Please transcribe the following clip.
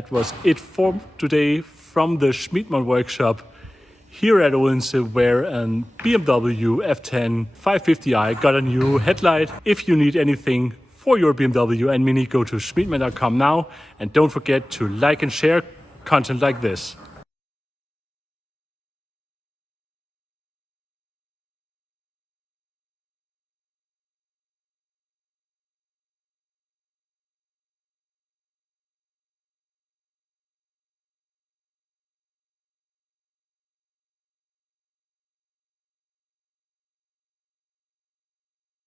that was it for today from the Schmiedmann workshop here at Odense, where a BMW F10 550i got a new headlight. If you need anything for your BMW and MINI, go to schmiedmann.com now, and don't forget to like and share content like this.